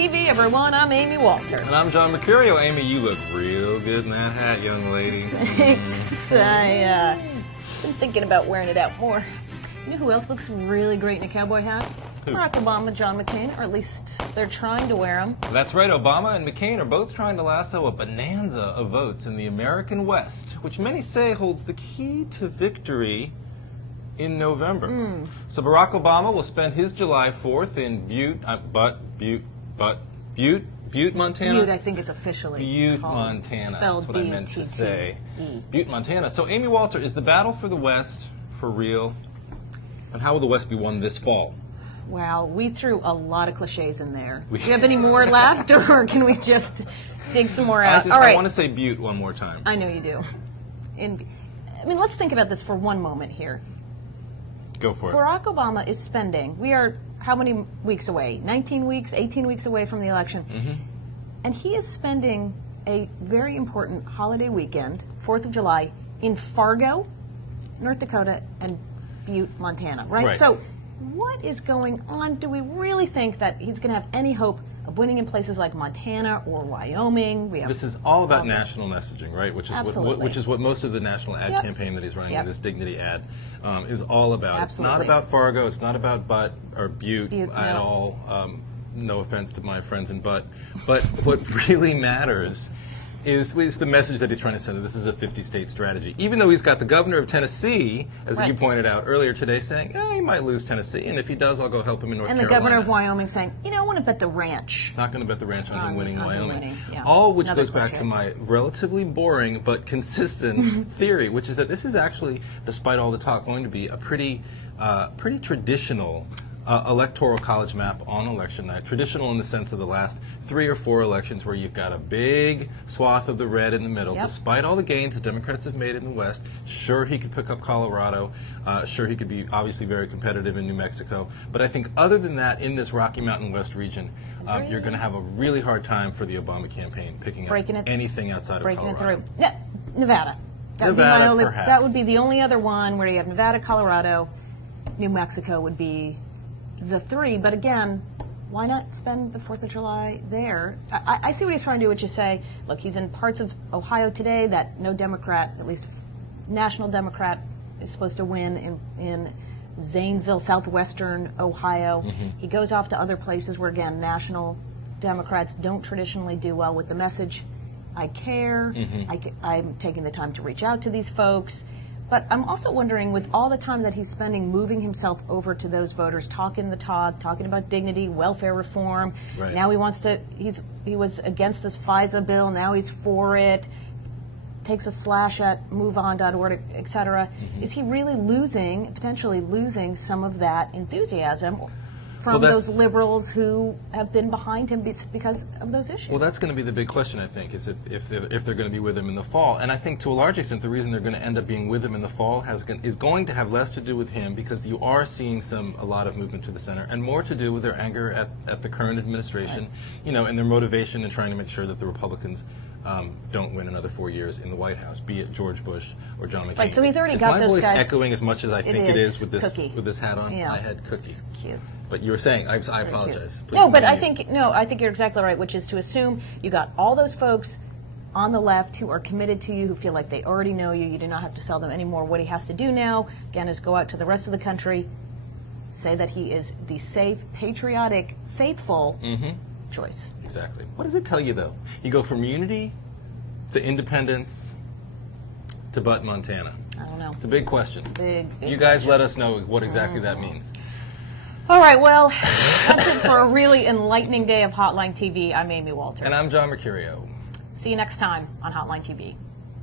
TV, everyone. I'm Amy Walter. And I'm John Mercurio. Amy, you look real good in that hat, young lady. Thanks. I've been thinking about wearing it out more. You know who else looks really great in a cowboy hat? Who? Barack Obama, John McCain, or at least they're trying to wear them. That's right. Obama and McCain are both trying to lasso a bonanza of votes in the American West, which many say holds the key to victory in November. So Barack Obama will spend his July 4th in Butte, Montana? Butte, I think it's officially Butte, called, Montana. spelled That's what I meant to say. B-U-T-T-E. Butte, Montana. So Amy Walter, is the battle for the West for real? And how will the West be won this fall? Wow, we threw a lot of cliches in there. Do you have any more left, or can we just dig some more out? All right. I want to say Butte one more time. I know you do. I mean, let's think about this for one moment here. Go for it. Barack Obama is spending, we are how many weeks away? 19 weeks, 18 weeks away from the election. And he is spending a very important holiday weekend, 4th of July, in Fargo, North Dakota, and Butte, Montana, right? So what is going on? Do we really think that he's going to have any hope of winning in places like Montana or Wyoming? This is all about national messaging, right? Which is what most of the national ad campaign that he's running, this Dignity ad, is all about. It's not about Fargo. It's not about Butte at all. No offense to my friends in Butte. But what really matters is the message that he's trying to send. This is a 50-state strategy. Even though he's got the governor of Tennessee, as you pointed out earlier today, saying, he might lose Tennessee, and if he does, I'll go help him in North Carolina. And the governor of Wyoming saying, I want to bet the ranch. Not going to bet the ranch on him winning Wyoming. Yeah. All which goes back to my relatively boring but consistent theory, which is that this is actually, despite all the talk, going to be a pretty traditional electoral college map on election night. Traditional in the sense of the last 3 or 4 elections where you've got a big swath of the red in the middle. Despite all the gains the Democrats have made in the West, sure, he could pick up Colorado. Sure, he could be obviously very competitive in New Mexico. But I think other than that, in this Rocky Mountain West region, you're going to have a really hard time for the Obama campaign picking up anything outside of Colorado. Breaking it through. Nevada. That would be the only other one where you have Nevada, Colorado. New Mexico would be the 3, but again, why not spend the 4th of July there? I see what he's trying to do, which is say, look, he's in parts of Ohio today that no Democrat, at least national Democrat, is supposed to win in Zanesville, southwestern Ohio. He goes off to other places where, again, national Democrats don't traditionally do well with the message, I care, I'm taking the time to reach out to these folks. But I'm also wondering, with all the time that he's spending moving himself over to those voters, talking the talk, talking about dignity, welfare reform. Now he wants to, he was against this FISA bill, now he's for it, takes a slash at moveon.org, et cetera. Is he really potentially losing some of that enthusiasm from those liberals who have been behind him because of those issues? Well, that's going to be the big question, I think, is if they're going to be with him in the fall. And I think to a large extent the reason they're going to end up being with him in the fall is going to have less to do with him, because you are seeing a lot of movement to the center, and more to do with their anger at the current administration, and their motivation in trying to make sure that the Republicans don't win another 4 years in the White House, be it George Bush or John McCain. Right, so he's already got those guys. My voice echoing as much as I think it is with this hat on. Yeah. I had Cookie. It's cute. But you were saying, I apologize. No, but I think you're exactly right, which is to assume you got all those folks on the left who are committed to you, who feel like they already know you. You do not have to sell them anymore. What he has to do now, again, is go out to the rest of the country, say that he is the safe, patriotic, faithful choice. Exactly. What does it tell you, though? You go from unity to independence to Butte, Montana. I don't know. It's a big question. It's a big you guys let us know what exactly that means. All right, well, that's it for a really enlightening day of Hotline TV. I'm Amy Walter. And I'm John Mercurio. See you next time on Hotline TV.